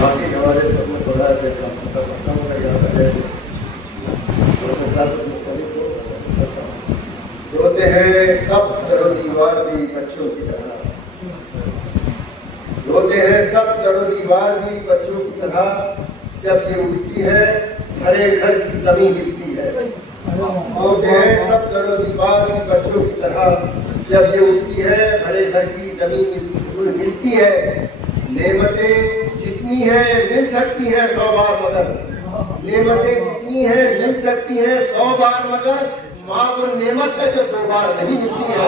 باقی ہمارے سب میں پڑھا ہے کہ پڑھتا ہوں یاد ہے روتے ہیں سب در و دیوار بھی بچوں کی طرح، روتے ہیں سب در و دیوار بھی بچوں کی طرح، جب یہ اٹھتی ہے ہر ایک گھر کی زمین ہلتی ہے۔ روتے ہیں سب در و دیوار بھی بچوں کی طرح، جب یہ اٹھتی ہے ہر ایک گھر کی زمین ہلتی ہے۔ نعمتیں جتنی ہیں مل سکتی ہیں 100 بار مگر، نعمتیں جتنی ہیں مل سکتی ہیں 100 بار مگر، ماں وہ نعمت ہے جو 2 بار نہیں ملتی ہے۔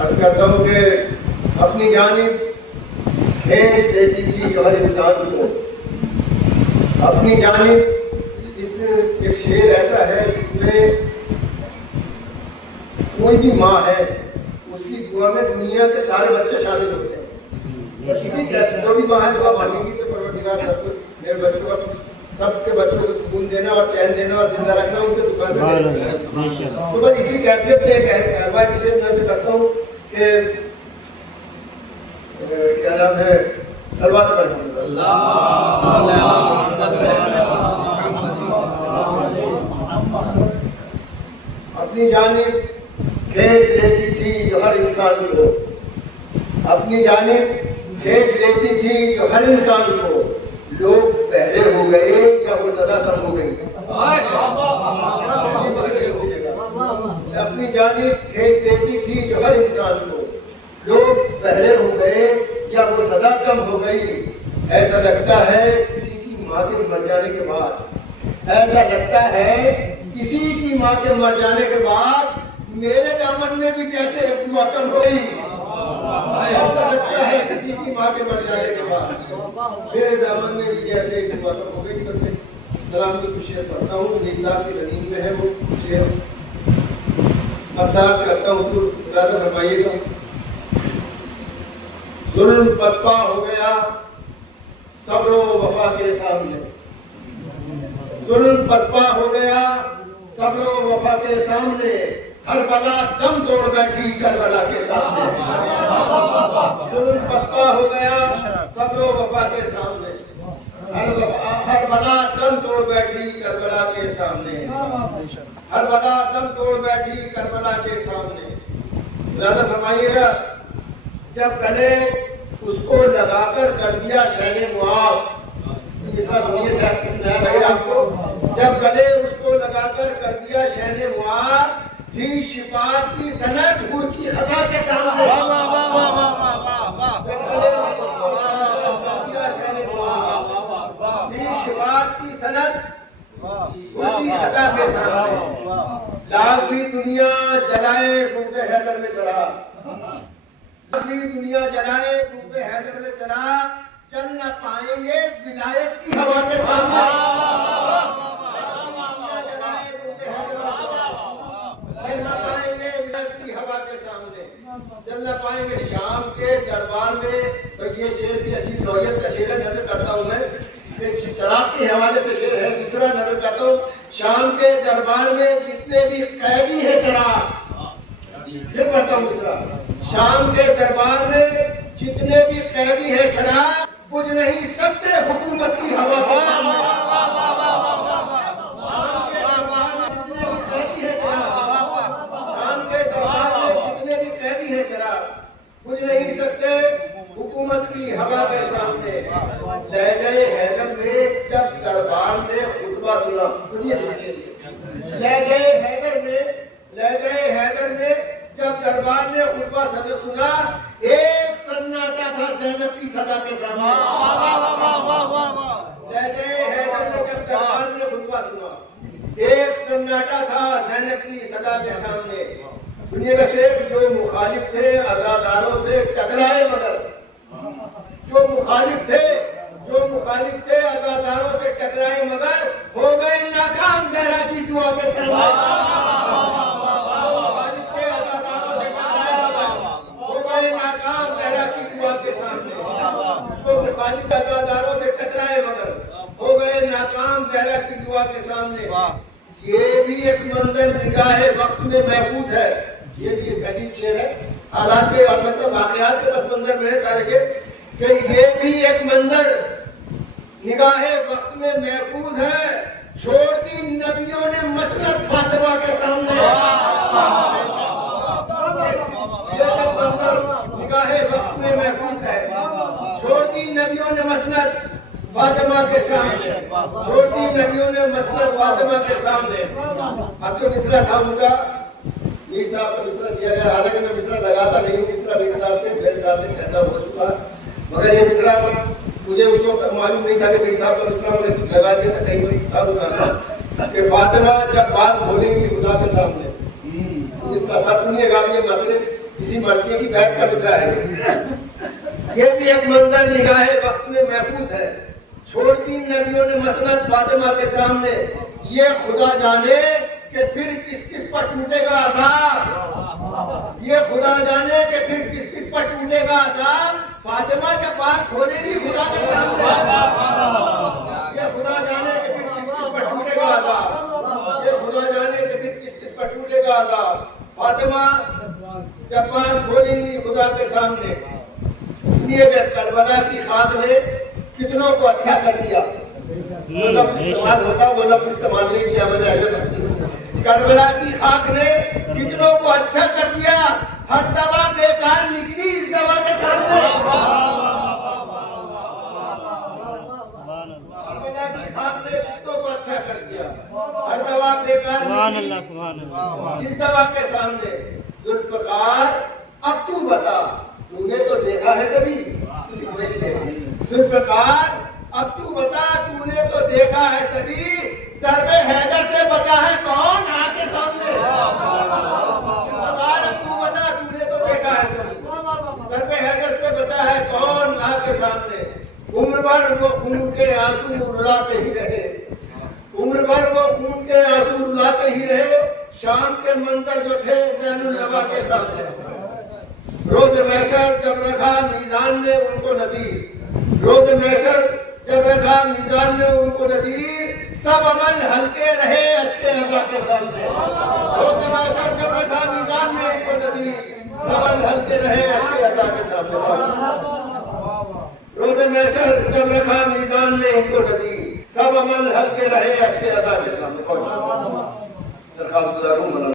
عرض کرتا ہوں کہ اپنی جانب کھینچ دیتی تھی جو ہر انسان کو، اپنی جانب ایک شعر ایسا ہے جس میں کوئی بھی ماں ہے اس کی دعا میں دنیا کے سارے بچے شامل ہوتے ہیں، اور کسی کوئی بھی ماں ہے دعا مانگے گی تو پروردگار سب کو میرے بچوں کا سب کے بچوں کو سکون دینا اور چین دینا اور زندہ رکھنا ان کے دکان میں۔ تو بس اسی کیفیت میں ایک کاروائی کسی طرح سے کرتا ہوں کہ کیا نام ہے سلوات پڑھنا۔ اپنی جانب کھینچ لیتی تھی جو ہر انسان کو، اپنی جانب کھینچ لیتی تھی جو ہر انسان کو، لوگ بہرے ہو گئے یا وہ زیادہ کم ہو گئی۔ اپنی جانب کھینچ لیتی تھی جو ہر انسان کو، لوگ بہرے ہو گئے یا وہ صدا کم ہو گئی۔ ایسا لگتا ہے کسی کی ماں کے مر جانے کے بعد، ایسا لگتا ہے کسی کی ماں کے مر جانے کے بعد میرے دامن میں بھی جیسے ایک دعا کم ہو گئی۔ ایسا لگتا ہے کسی کی ماں کے مر جانے کے بعد میرے دامن میں بھی جیسے ایک دعا کم ہو گئی۔ بس سلام کی کچھ شعر پڑھتا ہوں، نیزا کی زمین میں ہے وہ شعر، ارداد کرتا ہوں تو ارادہ فرمائیے گا۔ ظلم پسپا ہو گیا صبر و وفا کے سامنے، ظلم پسپا ہو گیا صبر و وفا کے سامنے، ہر بلا دم توڑ بیٹھی کربلا کے سامنے۔ ظلم پسپا ہو گیا صبر و وفا کے سامنے، ہر بلا دم توڑ بیٹھی کربلا کے سامنے، ہر بلا دم توڑ بیٹھی کربلا کے سامنے۔ زیادہ فرمائیے گا۔ جب گلے اس کو لگا کر دیا شین معاف، اس کا سنیے شاید کچھ نیا لگے آپ کو۔ جب گلے اس کو لگا کر دیا شین معاف، تھی شفاعت کی سند حور کی خطا کے سامنے۔ تھی شفاعت کی سند حور کی خطا کے سامنے۔ لاکھ بھی دنیا جلائے بغض حیدر میں چلا، بھی دنیا جلائے بغض حیدر میں چلا، چل نہ پائیں گے ولایت کی ہوا کے سامنے۔ دنیا جلائے بغض حیدر میں چلا، چل نہ پائیں گے ولایت کی ہوا کے سامنے، چل نہ پائیں گے۔ شام کے دربار میں یہ شعر بھی عجیب نوعیت کا شعر ہے، نظر کرتا ہوں میں چراغ کے حوالے سے شعر ہے، دوسرا نظر کرتا ہوں۔ شام کے دربار میں جتنے بھی قیدی ہیں چراغ، یہ پڑھتا ہوں دوسرا۔ شام کے دربار میں جتنے بھی قیدی ہیں چراغ، بجھ نہیں سکتے حکومت کی ہوا کے سامنے۔ شام کے دربار میں جتنے بھی قیدی ہیں چراغ، شام کے دربار میں جتنے بھی قیدی ہیں چراغ، بجھ نہیں سکتے حکومت کی ہوا کے سامنے۔ لہجہ حیدر میں جب دربار نے خطبہ سنا، سنیے لہجہ حیدر میں جب دربار نے خطبہ سنا، ایک سناٹا تھا زینب کی صدا کے سامنے۔ لہجہ حیدر میں جب دربار نے خطبہ سنا، ایک سناٹا تھا زینب کی صدا کے سامنے۔ سنیے گا شعر۔ جو مخالف تھے عزاداروں سے ٹکرائے مگر، جو مخالف تھے عزاداروں سے ٹکرائے مگر، ہو گئے ناکام زہرا کی دعا کے سامنے۔ مخالف تھے عزاداروں سے ٹکرائے مگر، ہو گئے ناکام زہرا کی دعا کے سامنے۔ جو مخالف عزاداروں سے ٹکرائے مگر، ہو گئے ناکام زہرا کی دعا کے سامنے. یہ بھی ایک منظر نگاہ وقت میں محفوظ ہے. یہ بھی ایک عجیب شعر ہے. حالات کے اور مطلب واقعات کے پس منظر میں ہے سارے شعر کہ یہ بھی ایک منظر نگاہ وقت میں محفوظ ہے. چھوڑ دی نبیوں نے مسند فاطمہ کے سامنے. یہ ایک منظر نگاہ وقت میں محفوظ ہے. چھوڑ دی نبیوں نے مسند فاطمہ کے سامنے. چھوڑ دی نبیوں نے مسند فاطمہ کے سامنے. اب جو مصرع تھا ان کا میر صاحب کا مصرع دیا گیا. حالانکہ میں مصرع لگاتا نہیں ہوں. مصرع میر صاحب کے بیر صاحب نے ایسا ہو چکا. مگر یہ مصرع مجھے اس وقت معلوم نہیں تھا کہ میر صاحب کا مصرع میں لگا دیا تھا. کہیں کوئی تھا اس کہ فاطمہ جب بات کھولیں گی خدا کے سامنے. مصرع تھا. سنیے گا. یہ مسئلے کسی مرثیہ کی بیعت کا مصرع ہے. یہ بھی ایک منظر نگاہ وقت میں محفوظ ہے. چھوڑ دی نبیوں نے مسند فاطمہ کے سامنے. یہ خدا جانے کہ پھر کس کس پر ٹوٹے گا عذاب. یہ خدا جانے کہ پھر کس کس پر ٹوٹے گا عذاب. فاطمہ جب بات کھولے گی خدا کے سامنے. یہ خدا جانے کہ پھر کس کس پر ٹوٹے گا عذاب. یہ خدا جانے کہ پھر کس کس پر ٹوٹے گا عذاب. فاطمہ جب بات کھولیں گی خدا کے سامنے. سنیے کہ کربلا کی خاک نے کتنوں کو اچھا کر دیا. وہ لفظ استعمال ہوتا وہ لفظ استعمال نہیں کیا میں نے. کربلا کی خاک نے کتنوں کو اچھا کر دیا. ہر دوا بیکار نکلی اس دوا کے سامنے. کربلا کی خاک نے کتنوں کو اچھا کر دیا. ہر دوا بیکار نکلی اس دوا کے سامنے. ذوالفقار اب تو بتا تو نے تو دیکھا ہے سبھی. ذوالفقار اب تو بتا تو نے تو دیکھا ہے سبھی. ضرب حیدر سے بچا ہے کون آنکھ کے سامنے. ذوالفقار اب تو بتا تو نے تو دیکھا ہے سبھی. ضرب حیدر سے بچا ہے کون آنکھ کے سامنے. عمر بھر وہ خون کے آنسو رلاتے ہی رہے. عمر بھر وہ خون کے آنسو رلاتے ہی رہے. شام کے منظر جو تھے زین اللبا کے سامنے. روز محشر جب رکھا میزان میں ان کو نظیر. روز محشر جب رکھا میزان میں ان کو نظیر. سب عمل ہلکے رہے اشک عزا کے سامنے. روز محشر جب رکھا میزان میں ان کو نظیر. سب عمل ہلکے رہے اشک عزا کے سامنے. روز محشر جب رکھا میزان میں ان کو نظیر. سب عمل ہلکے رہے اشک عزا کے سامنے. درخواست گزار ہوں